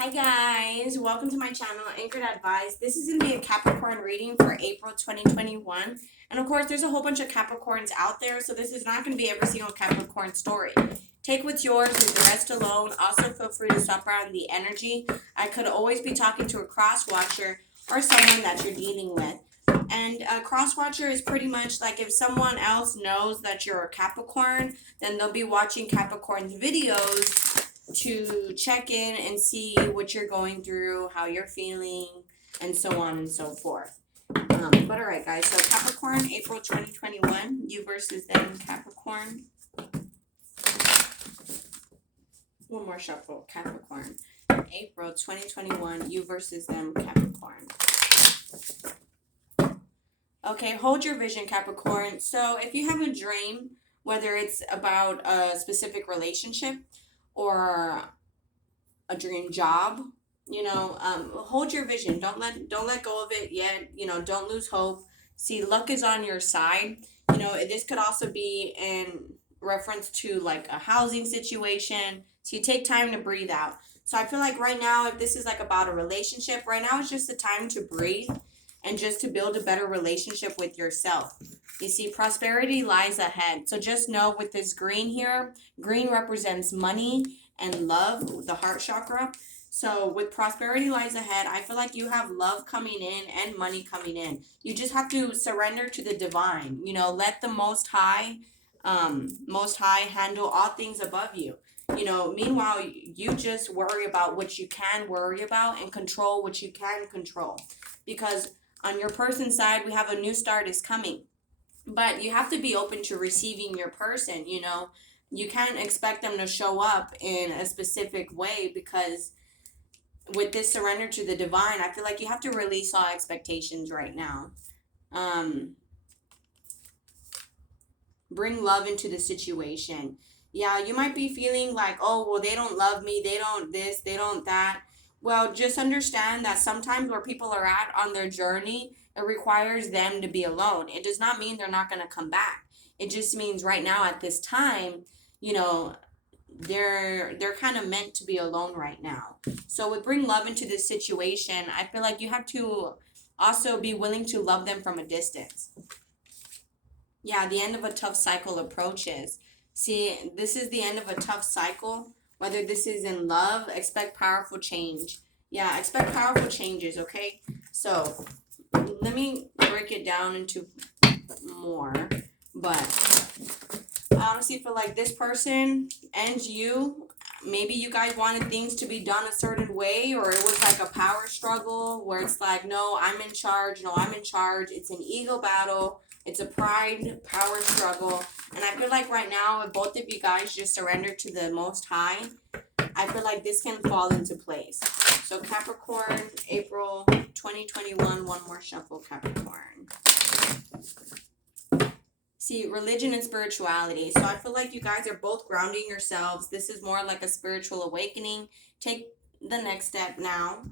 Hi guys, welcome to my channel, Anchored Advice. This is going to be a Capricorn reading for April 2021. And of course, there's a whole bunch of Capricorns out there, so this is not going to be every single Capricorn story. Take what's yours, leave the rest alone. Also, feel free to swap around the energy. I could always be talking to a cross-watcher or someone that you're dealing with. And a cross-watcher is pretty much like if someone else knows that you're a Capricorn, then they'll be watching Capricorn's videos to check in and see what you're going through, how you're feeling, and so on and so forth. But alright guys, so Capricorn, April 2021, you versus them, Capricorn. One more shuffle, Capricorn. April 2021, you versus them, Capricorn. Okay, hold your vision, Capricorn. So if you have a dream, whether it's about a specific relationship or a dream job, hold your vision. Don't let go of it yet. Don't lose hope. See, luck is on your side. This could also be in reference to like a housing situation. So you take time to breathe out. So I feel like right now, if this is like about a relationship, right now is just the time to breathe and just to build a better relationship with yourself. You see, prosperity lies ahead. So just know with this green here, green represents money and love, the heart chakra. So with prosperity lies ahead, I feel like you have love coming in and money coming in. You just have to surrender to the divine. Let the Most High handle all things above you. Meanwhile, you just worry about what you can worry about and control what you can control. Because on your person's side, we have a new start is coming. But you have to be open to receiving your person, You can't expect them to show up in a specific way because with this surrender to the divine, I feel like you have to release all expectations right now. Bring love into the situation. Yeah, you might be feeling like, oh, well, they don't love me. They don't this, they don't that. Well, just understand that sometimes where people are at on their journey, it requires them to be alone. It does not mean they're not going to come back. It just means right now at this time, they're kind of meant to be alone right now. So with bring love into this situation, I feel like you have to also be willing to love them from a distance. Yeah, the end of a tough cycle approaches. See, this is the end of a tough cycle. Whether this is in love, expect powerful change. Yeah, expect powerful changes, okay? So, let me break it down into more. But I honestly feel like this person and you, maybe you guys wanted things to be done a certain way, or it was like a power struggle where it's like, no, I'm in charge. No, I'm in charge. It's an ego battle. It's a pride power struggle. And I feel like right now, if both of you guys just surrender to the Most High, I feel like this can fall into place. So Capricorn, April 2021, one more shuffle, Capricorn. See, religion and spirituality. So I feel like you guys are both grounding yourselves. This is more like a spiritual awakening. Take the next step now.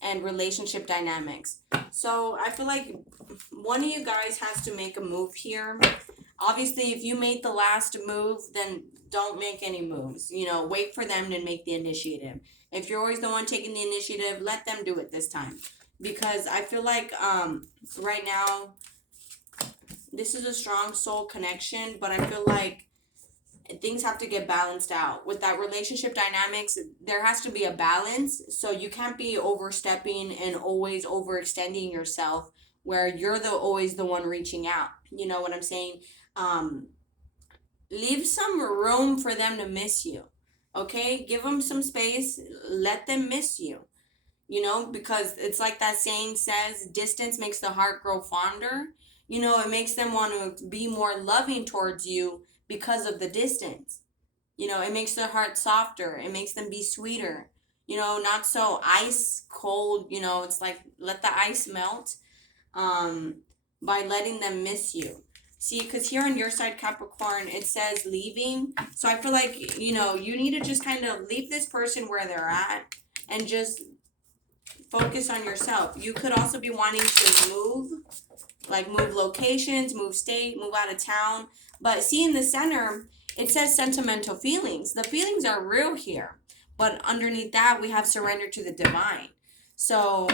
And relationship dynamics. So I feel like one of you guys has to make a move here. Obviously, if you made the last move, then don't make any moves. Wait for them to make the initiative. If you're always the one taking the initiative, let them do it this time. Because I feel like right now, this is a strong soul connection, but I feel like things have to get balanced out. With that relationship dynamics, there has to be a balance. So you can't be overstepping and always overextending yourself where you're always the one reaching out. You know what I'm saying? Leave some room for them to miss you. Okay? Give them some space. Let them miss you. Because it's like that saying says, distance makes the heart grow fonder. It makes them want to be more loving towards you because of the distance. It makes their heart softer. It makes them be sweeter. Not so ice cold. It's like let the ice melt by letting them miss you. See, because here on your side, Capricorn, it says leaving. So I feel like, you need to just kind of leave this person where they're at and just focus on yourself. You could also be wanting to move locations, move state, move out of town. But see in the center, it says sentimental feelings. The feelings are real here. But underneath that, we have surrender to the divine. So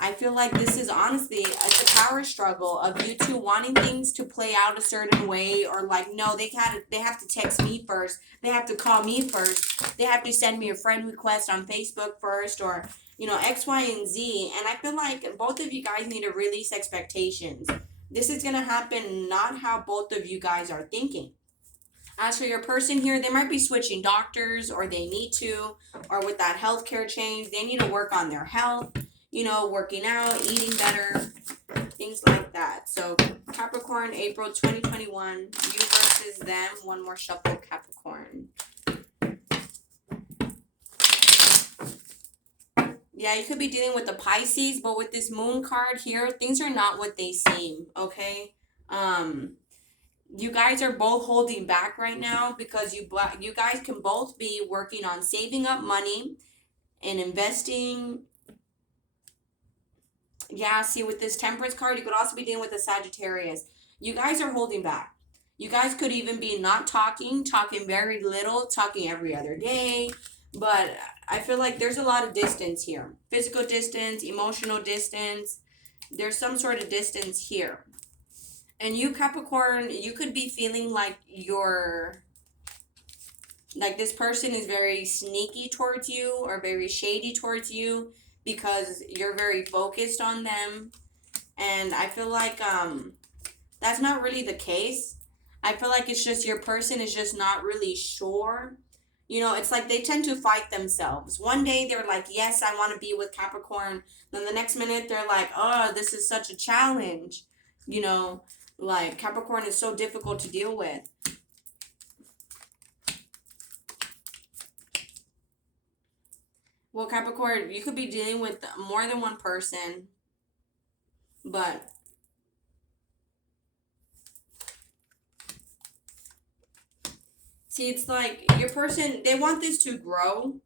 I feel like this is honestly it's a power struggle of you two wanting things to play out a certain way, or like no, they have to text me first, they have to call me first, they have to send me a friend request on Facebook first, or X, Y, and Z. And I feel like both of you guys need to release expectations. This is gonna happen not how both of you guys are thinking. As for your person here, they might be switching doctors, or they need to, or with that healthcare change, they need to work on their health, working out, eating better, things like that. So, Capricorn, April 2021, you versus them. One more shuffle, Capricorn. Yeah, you could be dealing with the Pisces, but with this moon card here, things are not what they seem, okay? You guys are both holding back right now because you guys can both be working on saving up money and investing. Yeah, see, with this Temperance card, you could also be dealing with a Sagittarius. You guys are holding back. You guys could even be not talking very little, talking every other day. But I feel like there's a lot of distance here. Physical distance, emotional distance. There's some sort of distance here. And you, Capricorn, you could be feeling like this person is very sneaky towards you or very shady towards you because you're very focused on them. And I feel like that's not really the case. I feel like it's just your person is just not really sure. It's like they tend to fight themselves. One day they're like, yes, I want to be with Capricorn. Then the next minute they're like, oh, this is such a challenge. Like Capricorn is so difficult to deal with. Well, Capricorn, you could be dealing with more than one person, but see, it's like your person, they want this to grow,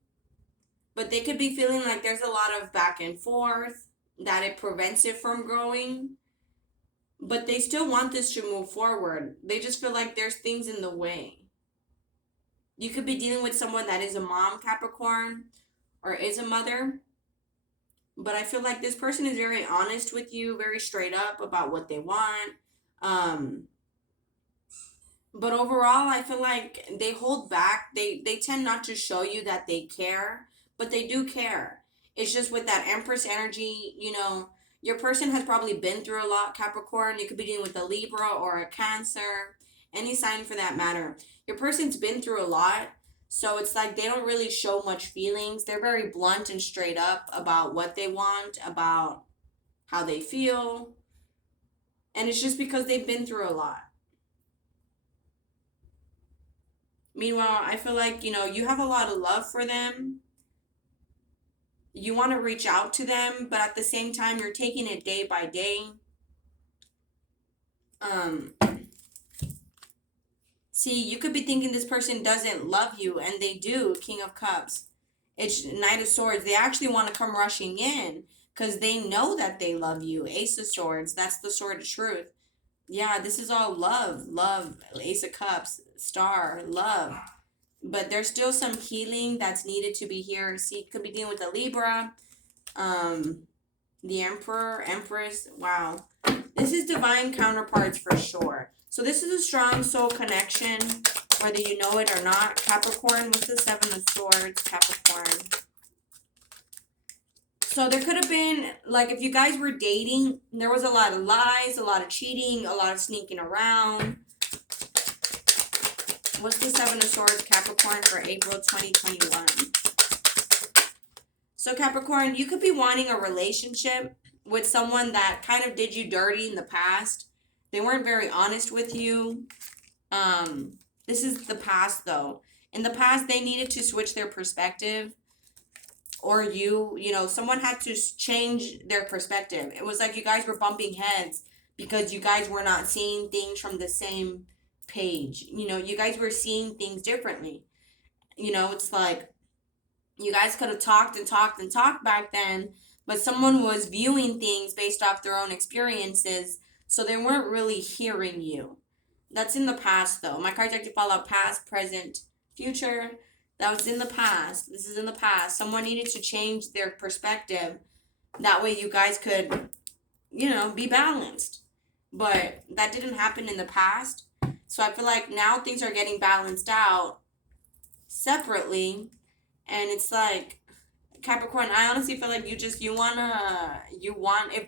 but they could be feeling like there's a lot of back and forth, that it prevents it from growing. But they still want this to move forward. They just feel like there's things in the way. You could be dealing with someone that is a mom, Capricorn, or is a mother. But I feel like this person is very honest with you, very straight up about what they want. But overall, I feel like they hold back. They tend not to show you that they care, but they do care. It's just with that Empress energy, your person has probably been through a lot, Capricorn. You could be dealing with a Libra or a Cancer, any sign for that matter. Your person's been through a lot, so it's like they don't really show much feelings. They're very blunt and straight up about what they want, about how they feel. And it's just because they've been through a lot. Meanwhile, I feel like, you have a lot of love for them. You want to reach out to them, but at the same time, you're taking it day by day. See, you could be thinking this person doesn't love you, and they do, King of Cups. It's Knight of Swords. They actually want to come rushing in because they know that they love you. Ace of Swords, that's the sword of truth. Yeah, this is all love. Love, Ace of Cups, Star, love. But there's still some healing that's needed to be here. See, could be dealing with the Libra, the Emperor, Empress. Wow. This is divine counterparts for sure. So this is a strong soul connection, whether you know it or not. Capricorn with the Seven of Swords, Capricorn. So there could have been, like, if you guys were dating, there was a lot of lies, a lot of cheating, a lot of sneaking around. What's the Seven of Swords, Capricorn, for April 2021? So Capricorn, you could be wanting a relationship with someone that kind of did you dirty in the past. They weren't very honest with you. This is the past, though. In the past, they needed to switch their perspective. Or someone had to change their perspective. It was like you guys were bumping heads because you guys were not seeing things from the same page. You guys were seeing things differently. It's like you guys could have talked and talked and talked back then, but someone was viewing things based off their own experiences, so they weren't really hearing you. That's in the past, though. My cards actually fall out past, present, future. That was in the past. This is in the past. Someone needed to change their perspective. That way you guys could, be balanced. But that didn't happen in the past. So I feel like now things are getting balanced out separately. And it's like, Capricorn, I honestly feel like if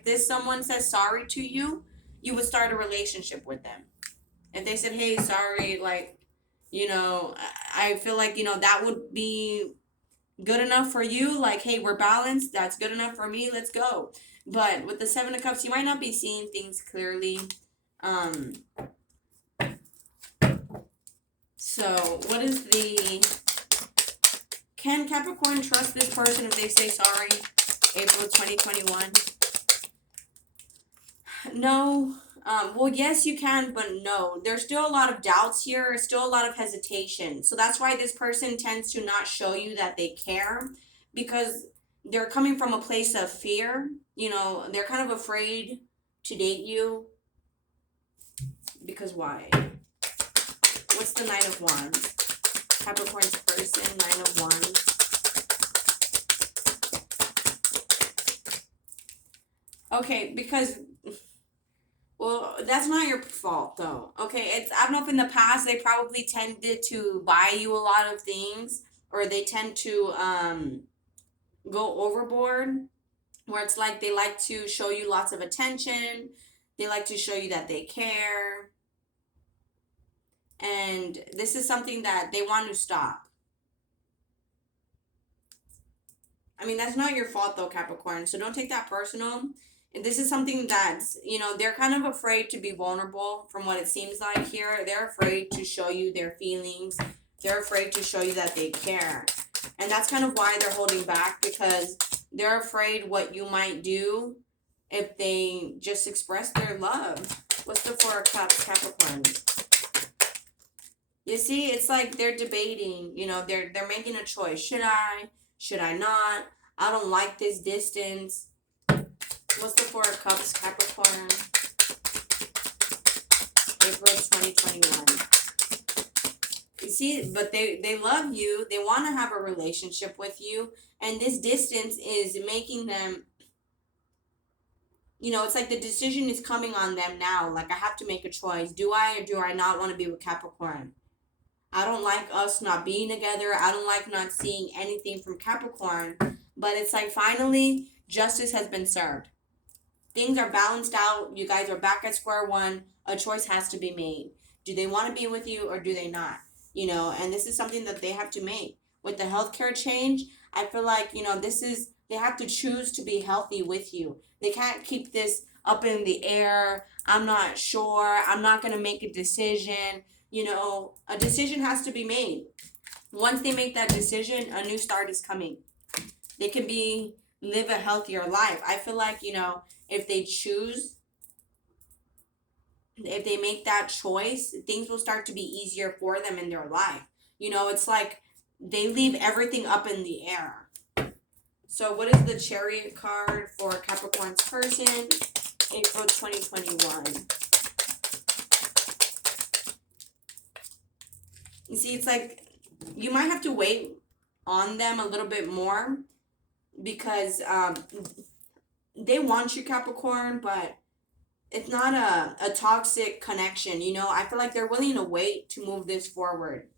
this someone says sorry to you, you would start a relationship with them. If they said, hey, sorry, like, I feel like, that would be good enough for you. Like, hey, we're balanced. That's good enough for me. Let's go. But with the Seven of Cups, you might not be seeing things clearly. Um, so what is can Capricorn trust this person if they say sorry? April 2021. No. Well, yes, you can, but no. There's still a lot of doubts here, still a lot of hesitation. So that's why this person tends to not show you that they care, because they're coming from a place of fear. They're kind of afraid to date you. Because why? What's the Knight of Wands? Capricorn's person, Nine of Wands. Okay, because, well, that's not your fault though. Okay, I don't know if in the past they probably tended to buy you a lot of things, or they tend to go overboard, where it's like they like to show you lots of attention, they like to show you that they care, and this is something that they want to stop. I mean, that's not your fault though, Capricorn, so don't take that personal. And this is something that's, they're kind of afraid to be vulnerable from what it seems like here. They're afraid to show you their feelings. They're afraid to show you that they care. And that's kind of why they're holding back, because they're afraid what you might do if they just express their love. What's the Four of Cups, Capricorn? You see, it's like they're debating, they're making a choice. Should I not? I don't like this distance. What's the Four of Cups, Capricorn? April 2021. You see, but they love you. They want to have a relationship with you. And this distance is making them, it's like the decision is coming on them now. Like, I have to make a choice. Do I or do I not want to be with Capricorn? I don't like us not being together. I don't like not seeing anything from Capricorn. But it's like finally justice has been served. Things are balanced out. You guys are back at square one. A choice has to be made. Do they want to be with you or do they not? And this is something that they have to make. With the healthcare change, I feel like, they have to choose to be healthy with you. They can't keep this up in the air. I'm not sure. I'm not going to make a decision. A decision has to be made. Once they make that decision, a new start is coming. They can live a healthier life. I feel like, if they make that choice, things will start to be easier for them in their life. It's like they leave everything up in the air. So what is the Chariot card for Capricorn's person, April 2021? You see, it's like you might have to wait on them a little bit more, because they want you, Capricorn, but it's not a toxic connection. I feel like they're willing to wait to move this forward.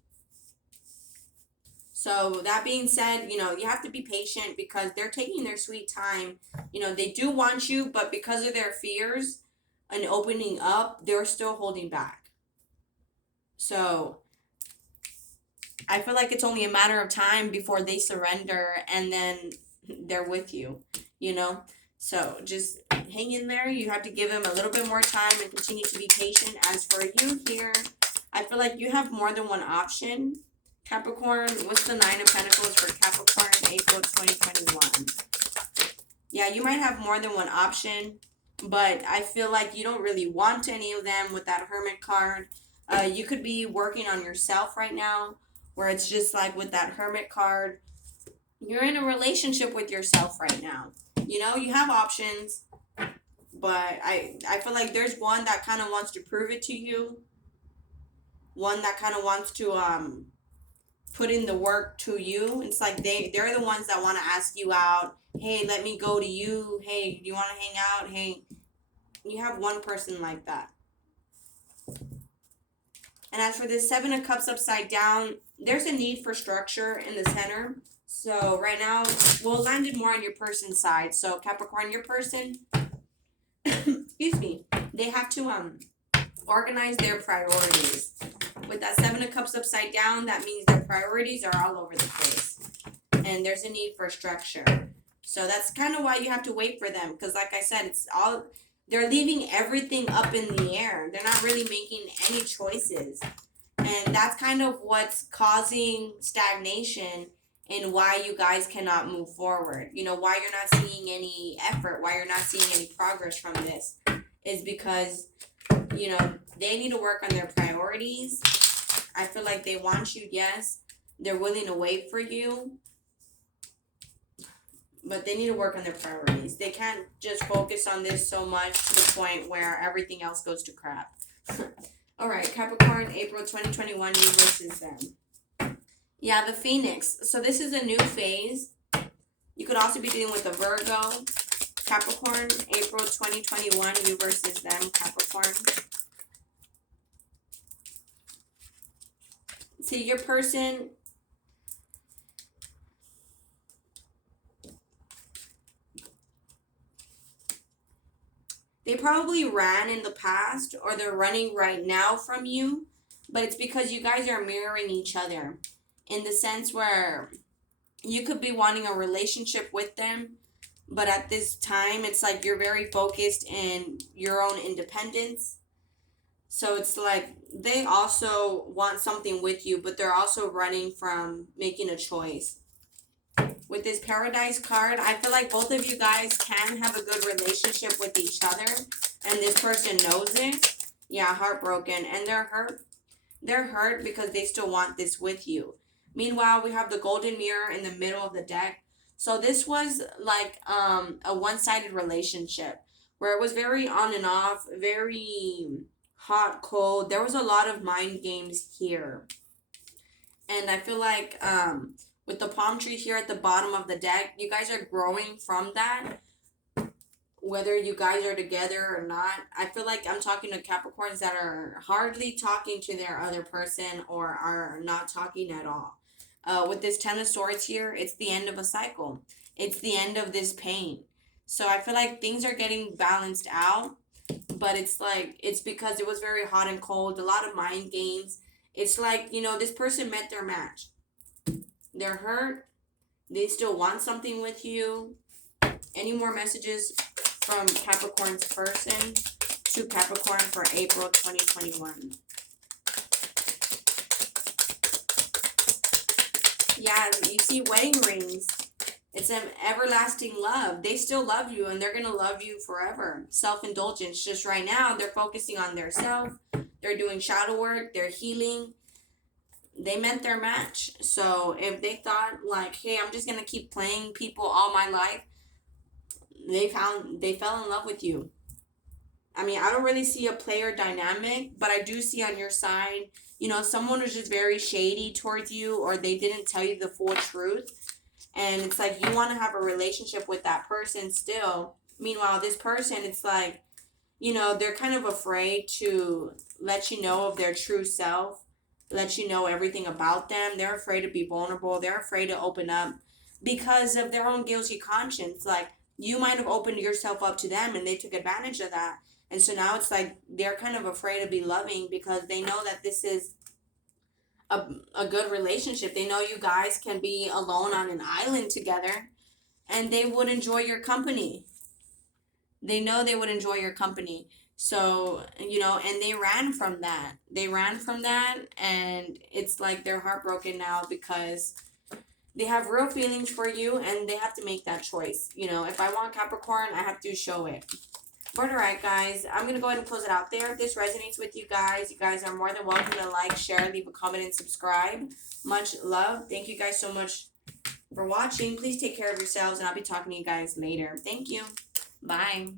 So that being said, you have to be patient, because they're taking their sweet time. They do want you, but because of their fears and opening up, they're still holding back. So I feel like it's only a matter of time before they surrender, and then they're with you, So just hang in there. You have to give them a little bit more time and continue to be patient. As for you here, I feel like you have more than one option, Capricorn. What's the Nine of Pentacles for Capricorn, April 2021? Yeah, you might have more than one option, but I feel like you don't really want any of them with that Hermit card. You could be working on yourself right now, where it's just like with that Hermit card, you're in a relationship with yourself right now. You have options, but I feel like there's one that kind of wants to prove it to you. One that kind of wants to put in the work to you. It's like they're the ones that want to ask you out. Hey, let me go to you. Hey, do you want to hang out? Hey, you have one person like that. And as for this Seven of Cups upside down, there's a need for structure in the center. So right now, we'll land it more on your person's side. So Capricorn, your person, excuse me, they have to organize their priorities. With that Seven of Cups upside down, that means their priorities are all over the place. And there's a need for structure. So that's kind of why you have to wait for them. Because like I said, they're leaving everything up in the air. They're not really making any choices. And that's kind of what's causing stagnation and why you guys cannot move forward. You know, why you're not seeing any effort, why you're not seeing any progress from this is because, you know, they need to work on their priorities. I feel like they want you, yes. They're willing to wait for you. But they need to work on their priorities. They can't just focus on this so much to the point where everything else goes to crap. All right, Capricorn, April 2021, you versus them. Yeah, the Phoenix. So this is a new phase. You could also be dealing with a Virgo. Capricorn, April 2021, you versus them, Capricorn. See, your person... They probably ran in the past or they're running right now from you, but it's because you guys are mirroring each other in the sense where you could be wanting a relationship with them, but at this time it's like you're very focused in your own independence. So it's like they also want something with you, but they're also running from making a choice. With this Paradise card, I feel like both of you guys can have a good relationship with each other. And this person knows it. Yeah, heartbroken. And they're hurt. They're hurt because they still want this with you. Meanwhile, we have the Golden Mirror in the middle of the deck. So this was like a one-sided relationship. Where it was very on and off. Very hot, cold. There was a lot of mind games here. And I feel like... with the palm tree here at the bottom of the deck, you guys are growing from that. Whether you guys are together or not. I feel like I'm talking to Capricorns that are hardly talking to their other person or are not talking at all. With this Ten of Swords here, it's the end of a cycle. It's the end of this pain. So I feel like things are getting balanced out. But it's like, it's because it was very hot and cold. A lot of mind games. It's like, you know, this person met their match. They're hurt. They still want something with you. Any more messages from Capricorn's person to Capricorn for April 2021? Yeah, you see wedding rings. It's an everlasting love. They still love you and they're going to love you forever. Self-indulgence. Just right now, they're focusing on their self. They're doing shadow work. They're healing. They met their match. So if they thought like, hey, I'm just going to keep playing people all my life, they fell in love with you. I mean, I don't really see a player dynamic, but I do see on your side, you know, someone was just very shady towards you or they didn't tell you the full truth. And it's like you want to have a relationship with that person still. Meanwhile, this person, it's like, you know, they're kind of afraid to let you know of their true self. Let you know everything about them. They're afraid to be vulnerable. They're afraid to open up because of their own guilty conscience. Like, you might have opened yourself up to them and they took advantage of that. And so now it's like they're kind of afraid to be loving because they know that this is a good relationship. They know you guys can be alone on an island together and they would enjoy your company. They know they would enjoy your company. So, you know, and they ran from that. And it's like they're heartbroken now because they have real feelings for you and they have to make that choice. You know, if I want Capricorn, I have to show it. But alright, guys, I'm going to go ahead and close it out there. If this resonates with you guys are more than welcome to like, share, leave a comment, and subscribe. Much love. Thank you guys so much for watching. Please take care of yourselves, and I'll be talking to you guys later. Thank you. Bye.